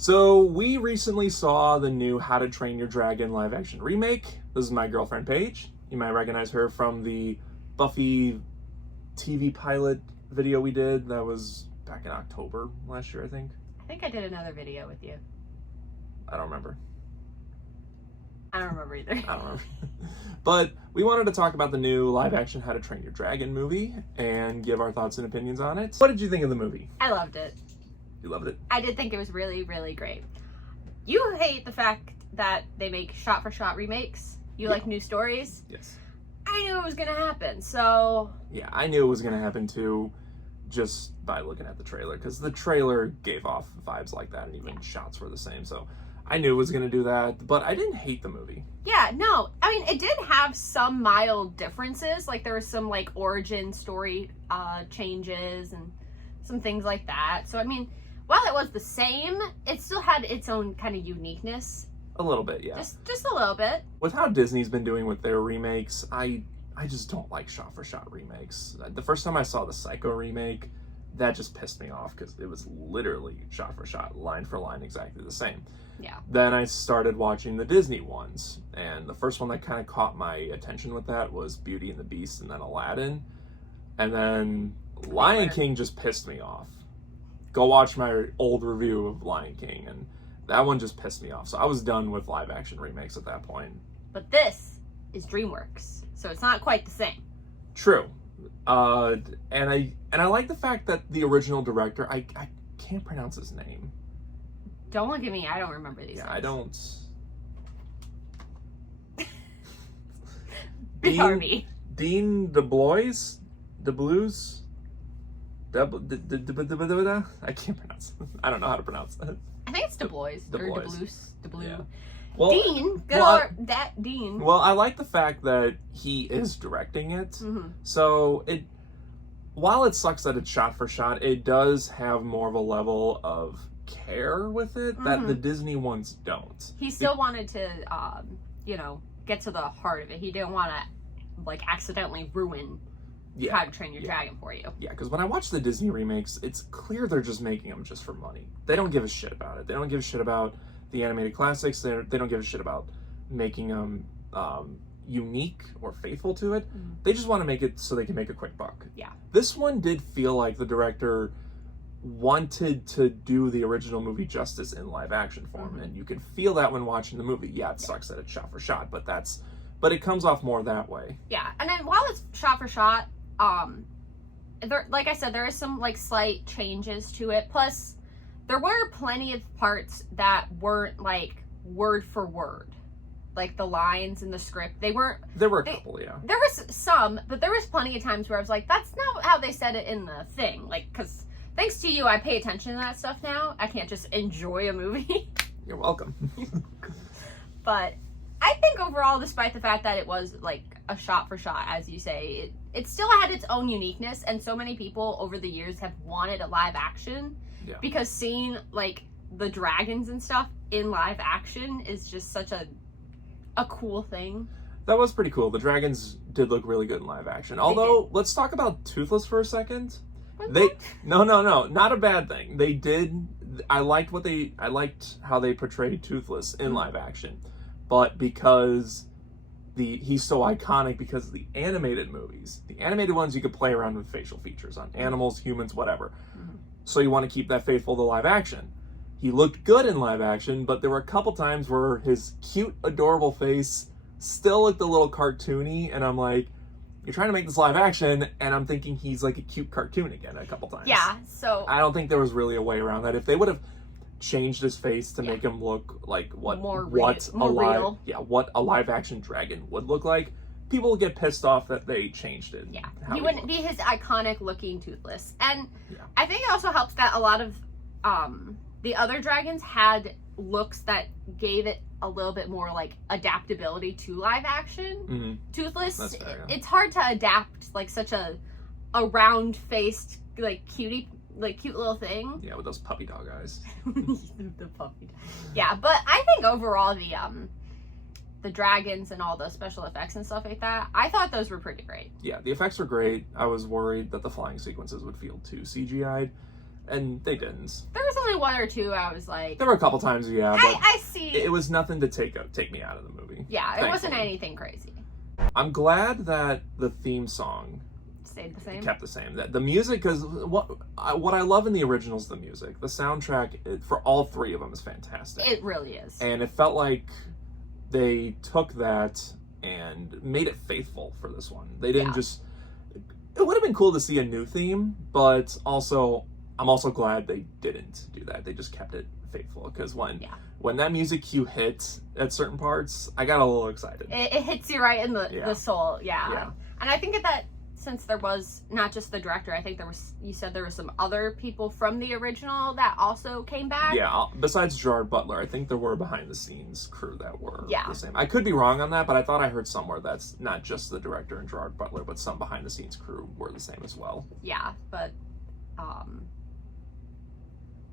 So we recently saw the new How to Train Your Dragon live action remake. This is my girlfriend Paige. You might recognize her from the Buffy TV pilot video we did. That was back in October last year, I think. I think I did another video with you. I don't remember. I don't remember either. I don't remember. But we wanted to talk about the new live action How to Train Your Dragon movie and give our thoughts and opinions on it. What did you think of the movie? I loved it. You loved it? I did think it was really, really great. You hate the fact that they make shot-for-shot remakes. You like new stories. Yes. I knew it was going to happen, so... Yeah, I knew it was going to happen too, just by looking at the trailer, because the trailer gave off vibes like that, and even shots were the same, so I knew it was going to do that, but I didn't hate the movie. Yeah, no. I mean, it did have some mild differences. Like, there was some, like, origin story changes and some things like that. So, I mean, while it was the same, it still had its own kind of uniqueness. A little bit, yeah. Just a little bit. With how Disney's been doing with their remakes, I just don't like shot-for-shot remakes. The first time I saw the Psycho remake, that just pissed me off because it was literally shot-for-shot, line for line, exactly the same. Yeah. Then I started watching the Disney ones, and the first one that kind of caught my attention with that was Beauty and the Beast and then Aladdin. And then Lion King just pissed me off. Go watch my old review of Lion King, and that one just pissed me off. So I was done with live action remakes at that point. But this is DreamWorks, so it's not quite the same. True. And I like the fact that the original director, I can't pronounce his name. Don't look at me, I don't remember these Yeah, names. I don't. BRB. Dean DeBlois? DeBlues? I can't pronounce it. I don't know how to pronounce it. I think it's DeBlois. Or DeBlois. DeBlue. Yeah. Well, Dean. Good old that Dean. Well, I like the fact that he is directing it. Mm-hmm. So while it sucks that it's shot for shot, it does have more of a level of care with it that the Disney ones don't. He still wanted to, get to the heart of it. He didn't want to, like, accidentally ruin How to Train Your Dragon for you. Yeah, because when I watch the Disney remakes, it's clear they're just making them just for money. They don't give a shit about it. They don't give a shit about the animated classics. They don't give a shit about making them unique or faithful to it. Mm-hmm. They just want to make it so they can make a quick buck. Yeah. This one did feel like the director wanted to do the original movie justice in live action form, and you can feel that when watching the movie. Yeah, it sucks that it's shot for shot, but it comes off more that way. Yeah, and then while it's shot for shot, there, like I said, there is some like slight changes to it. Plus, there were plenty of parts that weren't like word for word, like the lines in the script. There were a couple, yeah. There was some, but there was plenty of times where I was like, "That's not how they said it in the thing." Like, because thanks to you, I pay attention to that stuff now. I can't just enjoy a movie. You're welcome. But I think overall, despite the fact that it was like a shot for shot, as you say, it still had its own uniqueness, and so many people over the years have wanted a live action because seeing like the dragons and stuff in live action is just such a cool thing. That was pretty cool. The dragons did look really good in live action. Although, let's talk about Toothless for a second. No, not a bad thing. They did. I liked how they portrayed Toothless in live action, but because he's so iconic because of the animated movies. The animated ones you could play around with facial features on animals, humans, whatever. So you want to keep that faithful to live action. He looked good in live action, but there were a couple times where his cute, adorable face still looked a little cartoony, and I'm like, you're trying to make this live action, and I'm thinking he's like a cute cartoon again a couple times. Yeah, so I don't think there was really a way around that. If they would have changed his face to make him look like what a live action dragon would look like, people would get pissed off that they changed it. Yeah, he wouldn't be his iconic looking Toothless. And I think it also helps that a lot of the other dragons had looks that gave it a little bit more like adaptability to live action. Toothless, That's fair, yeah. It's hard to adapt like such a round faced like cute little thing. Yeah, with those puppy dog eyes. The puppy dog. Yeah, but I think overall the dragons and all the special effects and stuff like that, I thought those were pretty great. Yeah, the effects were great. I was worried that the flying sequences would feel too CGI'd. and they didn't. There was only one or two I was like... There were a couple times, yeah, but I see. It was nothing to take me out of the movie. Yeah, it thankfully. wasn't anything crazy. I'm glad that the theme song Stayed the same? kept the same. That the music, because what I love in the original is the music. The soundtrack for all three of them is fantastic. It really is. And it felt like they took that and made it faithful for this one. They didn't just... It would have been cool to see a new theme, but also, I'm also glad they didn't do that. They just kept it faithful, because when that music cue hit at certain parts, I got a little excited. It hits you right in the soul, yeah. And I think that since there was not just the director, I think you said there were some other people from the original that also came back. Yeah, besides Gerard Butler, I think there were behind-the-scenes crew that were the same. I could be wrong on that, but I thought I heard somewhere that's not just the director and Gerard Butler, but some behind-the-scenes crew were the same as well. Yeah, but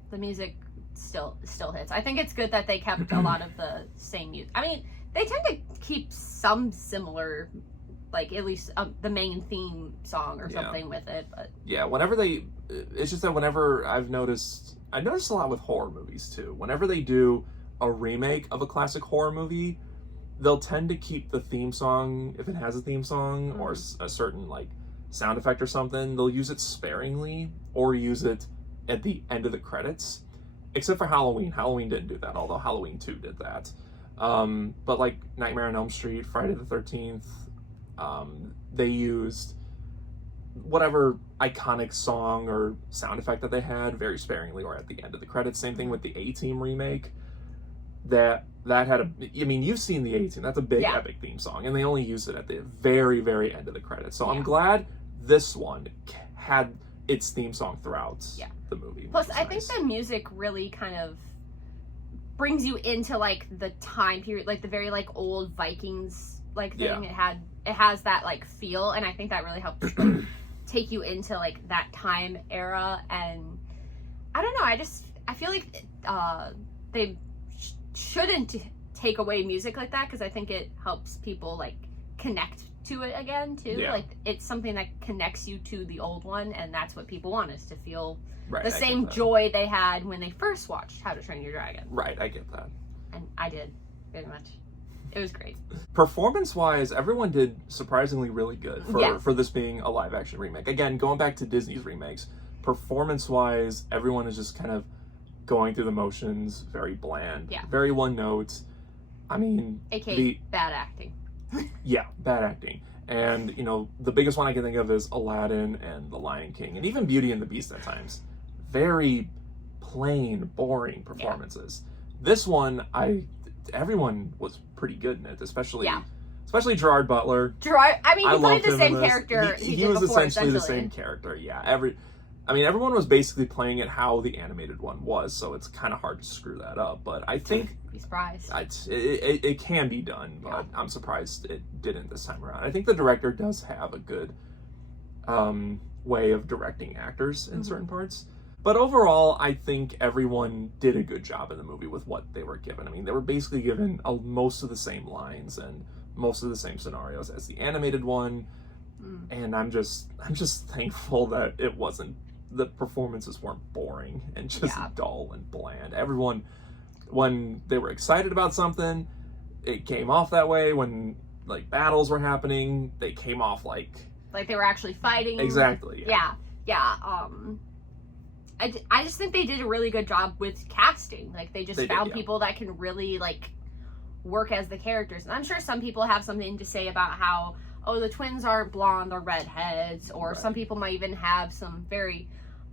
the music still hits. I think it's good that they kept a lot of the same music. I mean, they tend to keep some similar, like at least the main theme song or something with it. But yeah, it's just that whenever I've noticed a lot with horror movies too. Whenever they do a remake of a classic horror movie, they'll tend to keep the theme song, if it has a theme song or a certain like sound effect or something. They'll use it sparingly or use it at the end of the credits. Except for Halloween. Halloween didn't do that, although Halloween 2 did that. But like Nightmare on Elm Street, Friday the 13th, they used whatever iconic song or sound effect that they had very sparingly or at the end of the credits. Same thing with the A-Team remake. That had I mean, you've seen the A-Team. That's a big epic theme song, and they only used it at the very, very end of the credits. So I'm glad this one had its theme song throughout the movie. Plus, I think the music really kind of brings you into like the time period, like the very like old Vikings like thing. It has that like feel, and I think that really helps like, take you into like that time era. And I don't know, I feel like they shouldn't take away music like that, because I think it helps people like connect to it again too. Like it's something that connects you to the old one, and that's what people want, is to feel the same joy they had when they first watched How to Train Your Dragon. Right, I get that. And I did, very much. It was great. Performance-wise, everyone did surprisingly really good for this being a live-action remake. Again, going back to Disney's remakes, performance-wise, everyone is just kind of going through the motions, very bland, very one note. I mean, AKA bad acting. Bad acting. And, you know, the biggest one I can think of is Aladdin and The Lion King, and even Beauty and the Beast at times. Very plain, boring performances. This one, everyone was pretty good in it, especially Gerard Butler. I mean, he played the same character he was essentially the same character, everyone was basically playing it how the animated one was, so it's kind of hard to screw that up. But I think be surprised. It can be done, but I'm surprised it didn't this time around. I think the director does have a good way of directing actors in certain parts. But overall, I think everyone did a good job in the movie with what they were given. I mean, they were basically given most of the same lines and most of the same scenarios as the animated one. And I'm just thankful that the performances weren't boring and just dull and bland. Everyone, when they were excited about something, it came off that way. When like battles were happening, they came off like they were actually fighting. Exactly. I just think they did a really good job with casting. Like they found people that can really like work as the characters. And I'm sure some people have something to say about how, oh, the twins aren't blonde or redheads, or some people might even have some very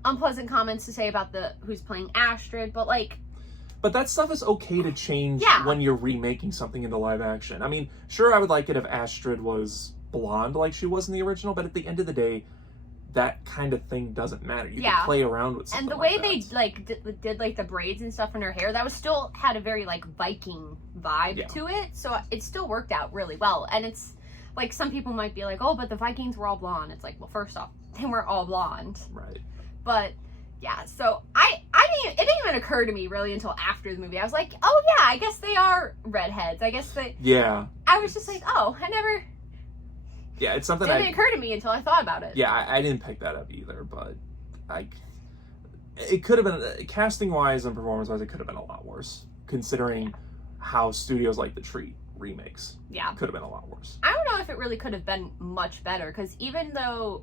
unpleasant comments to say about who's playing Astrid, but that stuff is okay to change when you're remaking something into live action. I mean, sure, I would like it if Astrid was blonde like she was in the original, but at the end of the day, that kind of thing doesn't matter. You can play around with something. And the way they did like the braids and stuff in her hair, that was still had a very like Viking vibe to it, so it still worked out really well. And it's like some people might be like, oh, but the Vikings were all blonde. It's like, well, first off, they weren't all blonde. Right. But yeah, so it didn't even occur to me really until after the movie. I was like, oh yeah, I guess they are redheads. I guess they. Yeah. I was just like, oh, I never. Yeah, it's something didn't occur to me until I thought about it. Yeah, I didn't pick that up either, but it could have been, casting wise and performance wise, it could have been a lot worse, considering how studios like to treat remakes. Yeah. Could have been a lot worse. I don't know if it really could have been much better, because even though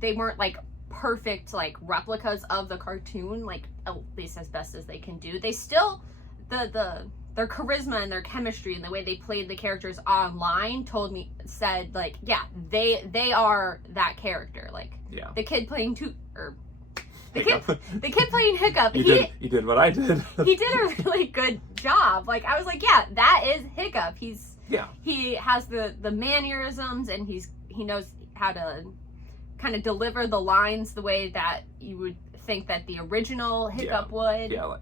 they weren't like perfect like replicas of the cartoon, like at least as best as they can do, they still their charisma and their chemistry and the way they played the characters online said like, yeah, they are that character. Like, yeah, the kid playing the kid playing Hiccup, he did what I did. He did a really good job. Like, I was like, yeah, that is Hiccup. He has the mannerisms, and he knows how to kind of deliver the lines the way that you would think that the original Hiccup would. Yeah,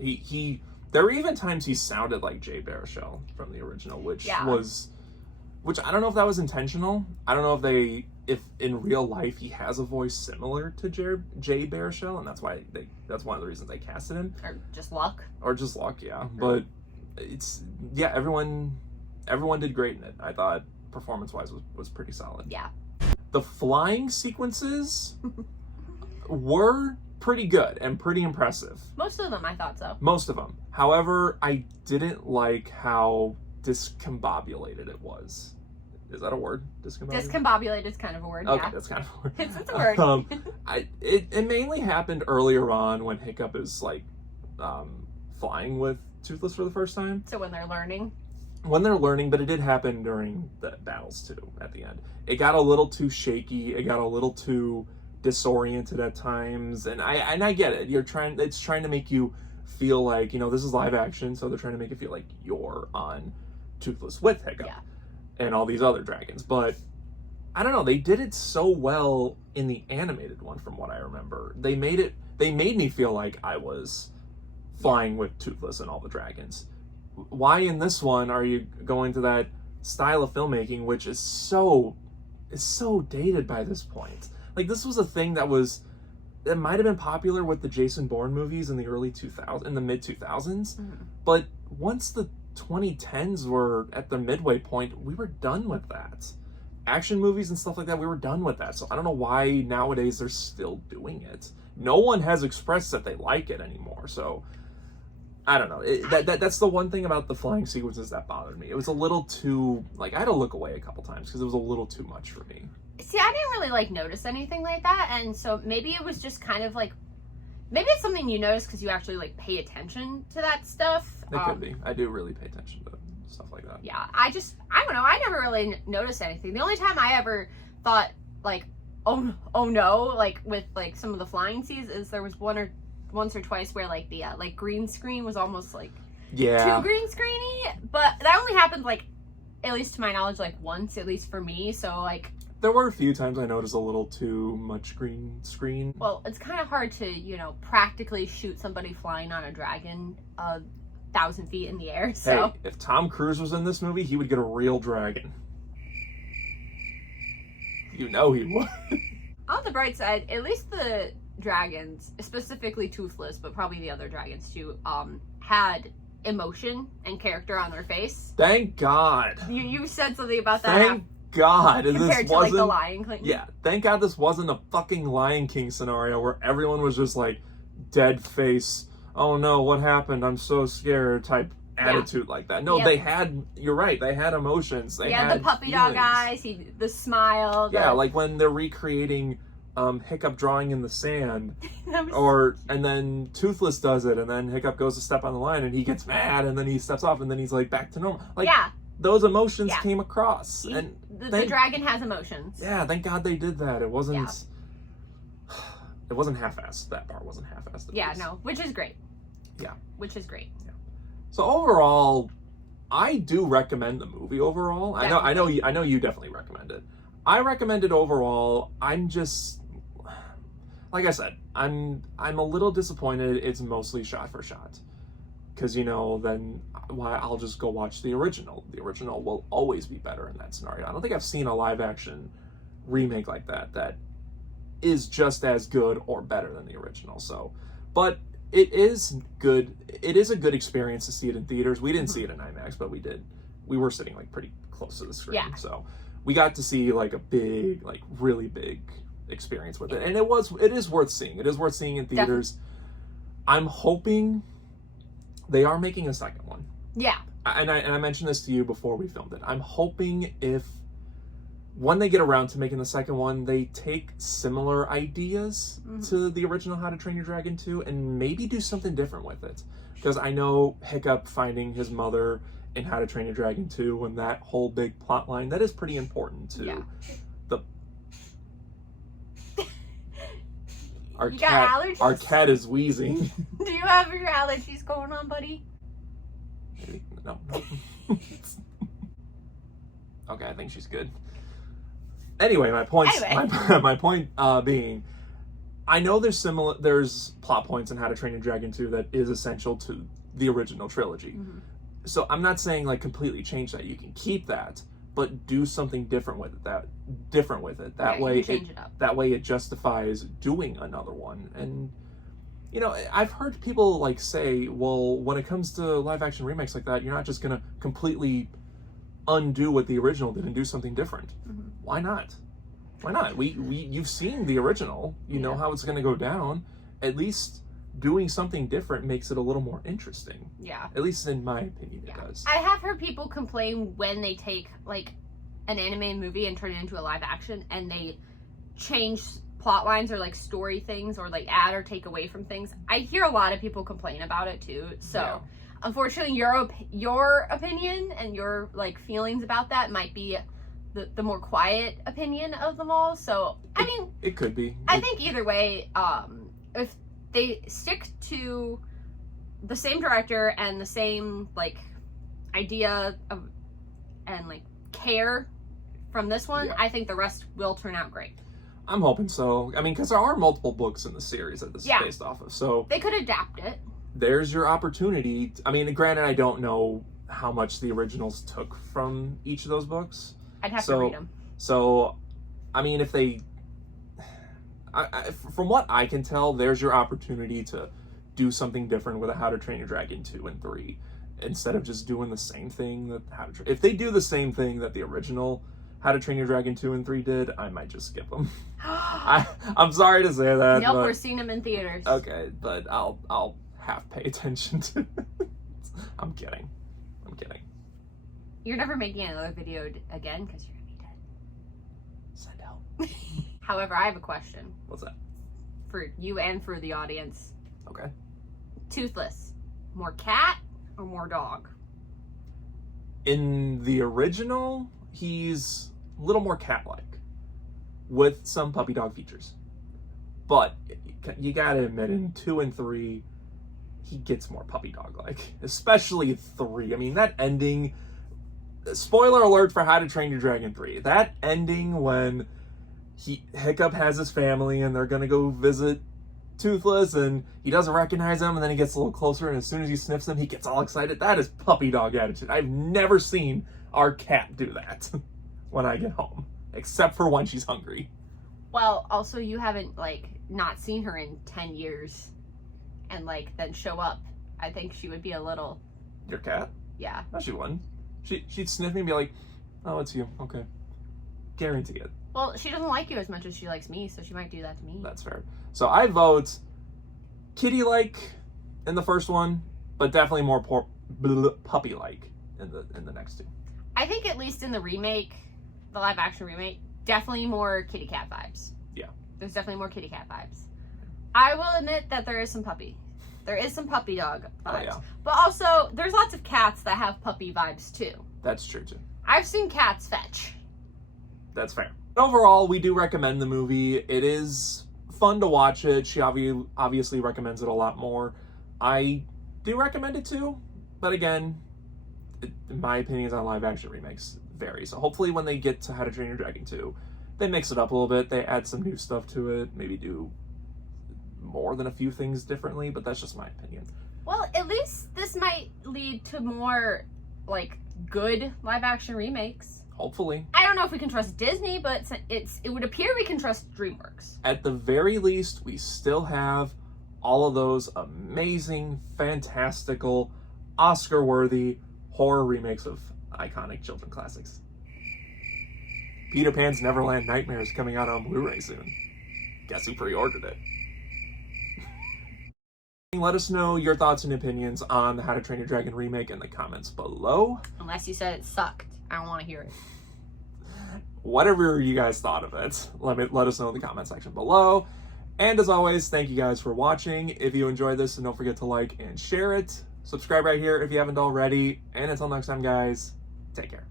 there were even times he sounded like Jay Baruchel from the original, which I don't know if that was intentional. I don't know if in real life he has a voice similar to Jay Baruchel, and that's one of the reasons they casted him. Or just luck. Yeah. But everyone did great in it. I thought performance-wise was pretty solid. Yeah. The flying sequences were pretty good and pretty impressive. Most of them, I thought so. Most of them. However, I didn't like how discombobulated it was. Is that a word? Discombobulated is kind of a word, okay, yeah. That's kind of a word. It's a word. It mainly happened earlier on when Hiccup is like flying with Toothless for the first time. So when they're learning. But it did happen during the battles too, at the end. It got a little too shaky, it got a little too disoriented at times, and I get it. It's trying to make you feel like, this is live action, so they're trying to make it feel like you're on Toothless with Hiccup and all these other dragons. But I don't know, they did it so well in the animated one from what I remember. They made me feel like I was flying with Toothless and all the dragons. Why in this one are you going to that style of filmmaking, which is so dated by this point? Like, this was a thing that might have been popular with the Jason Bourne movies in the mid 2000s, but once the 2010s were at the midway point, we were done with that. Action movies and stuff like that, we were done with that. So I don't know why nowadays they're still doing it. No one has expressed that they like it anymore. So I don't know. That's the one thing about the flying sequences that bothered me. It was a little too, like, I had to look away a couple times because it was a little too much for me. See, I didn't really notice anything like that, and so maybe it was just kind of like, maybe it's something you notice because you actually pay attention to that stuff. It could be. I do really pay attention to stuff like that. Yeah, I don't know. I never really noticed anything. The only time I ever thought oh no, with some of the flying scenes is there was once or twice where the green screen was almost too green screeny, but that only happened at least to my knowledge once, at least for me. So there were a few times I noticed a little too much green screen. Well, it's kind of hard to practically shoot somebody flying on a dragon 1,000 feet in the air. So hey, if Tom Cruise was in this movie, he would get a real dragon. He would. On the bright side, at least the dragons, specifically Toothless, but probably the other dragons too, had emotion and character on their face. Thank God. You said something about that. Thank God. Compared to the Lion King. Yeah, thank God this wasn't a fucking Lion King scenario where everyone was just dead face, oh no, what happened? I'm so scared type attitude like that. No, they had, you're right, they had emotions. They had the puppy dog eyes, the smile. Yeah, like when they're recreating Hiccup drawing in the sand, and then Toothless does it, and then Hiccup goes to step on the line, and he gets mad, and then he steps off, and then he's back to normal. Those emotions came across, and the dragon has emotions. Yeah, thank God they did that. It wasn't. It wasn't half-assed. That part wasn't half-assed. Yeah, no, which is great. Yeah, which is great. Yeah. So overall, I do recommend the movie. Overall, definitely. I know you definitely recommend it. I recommend it overall. I'm just, like I said, I'm a little disappointed. It's mostly shot for shot, because then I'll just go watch the original. The original will always be better in that scenario. I don't think I've seen a live action remake like that is just as good or better than the original. So, but it is good. It is a good experience to see it in theaters. We didn't see it in IMAX, but we did. We were sitting pretty close to the screen. Yeah. So we got to see a big, really big experience with it. And it is worth seeing. It is worth seeing in theaters. I'm hoping they are making a second one. Yeah. And I mentioned this to you before we filmed it. I'm hoping if when they get around to making the second one, they take similar ideas to the original How to Train Your Dragon 2 and maybe do something different with it. Because I know Hiccup finding his mother in How to Train Your Dragon 2 and that whole big plot line, that is pretty important to the... Our cat is wheezing. Do you have your allergies going on, buddy? Maybe. No. Okay, I think she's good. Anyway, my point being, I know there's plot points in How to Train Your Dragon 2 that is essential to the original trilogy. So I'm not saying like completely change that. You can keep that, but do something different with it. That way that way it justifies doing another one. And you know, I've heard people like say, well, when it comes to live action remakes like that, you're not just gonna completely undo what the original did and do something different. Why not? Why not? You've seen the original. You know how it's gonna go down. At least doing something different makes it a little more interesting. Yeah. At least in my opinion, it does. I have heard people complain when they take like an anime movie and turn it into a live action and they change plot lines or like story things or like add or take away from things. I hear a lot of people complain about it too. So unfortunately your opinion and your like feelings about that might be the more quiet opinion of them all. So I mean, it could be. I think either way, if they stick to the same director and the same like idea of and like care from this one, I think the rest will turn out great. I'm hoping so. I mean, because there are multiple books in the series that this is based off of, so they could adapt it. There's your opportunity. I mean, granted, I don't know how much the originals took from each of those books. I'd have to read them. So, I mean, if they... from what I can tell, there's your opportunity to do something different with a How to Train Your Dragon 2 and 3. Instead of just doing the same thing that if they do the same thing that the original How to Train Your Dragon 2 and 3 did, I might just skip them. I'm sorry to say that. Nope, we're seeing them in theaters. Okay, but I'll half pay attention to it. I'm kidding. You're never making another video again because you're gonna be dead. Send help. However, I have a question. What's that? For you and for the audience. Okay. Toothless. More cat or more dog? In the original, he's a little more cat-like, with some puppy dog features. But you gotta admit, in 2 and 3, he gets more puppy dog-like. Especially 3. I mean, that ending... Spoiler alert for How to Train Your Dragon 3. That ending when Hiccup has his family and they're gonna go visit Toothless and he doesn't recognize him and then he gets a little closer and as soon as he sniffs him, he gets all excited. That is puppy dog attitude. I've never seen our cat do that when I get home, except for when she's hungry. Well, also you haven't like not seen her in 10 years and like then show up. I think she would be a little... Your cat? Yeah. No, she wouldn't. She'd sniff me and be like, oh, it's you. Okay. Guarantee it. Well, she doesn't like you as much as she likes me, so she might do that to me. That's fair. So I vote kitty-like in the first one, but definitely more puppy-like in the next two. I think at least in the remake, the live-action remake, definitely more kitty cat vibes. Yeah. There's definitely more kitty cat vibes. I will admit that there is some puppy. There is some puppy dog vibes. Oh, yeah. But also, there's lots of cats that have puppy vibes too. That's true too. I've seen cats fetch. That's fair. Overall, we do recommend the movie. It is fun to watch it. She obviously recommends it a lot more. I do recommend it too, but again, my opinions on live action remakes vary. So hopefully when they get to How to Train Your Dragon 2, they mix it up a little bit. They add some new stuff to it, maybe do more than a few things differently, but that's just my opinion. Well, at least this might lead to more like good live action remakes. Hopefully. I don't know if we can trust Disney, but it would appear we can trust DreamWorks. At the very least, we still have all of those amazing, fantastical, Oscar-worthy horror remakes of iconic children classics. Peter Pan's Neverland Nightmare is coming out on Blu-ray soon. Guess who pre-ordered it? watching. Let us know your thoughts and opinions on the How to Train Your Dragon remake in the comments below. Unless you said it sucked. I don't want to hear it. Whatever you guys thought of it, let us know in the comment section below. And as always, thank you guys for watching. If you enjoyed this, then don't forget to like and share it. Subscribe right here if you haven't already. And until next time, guys, take care.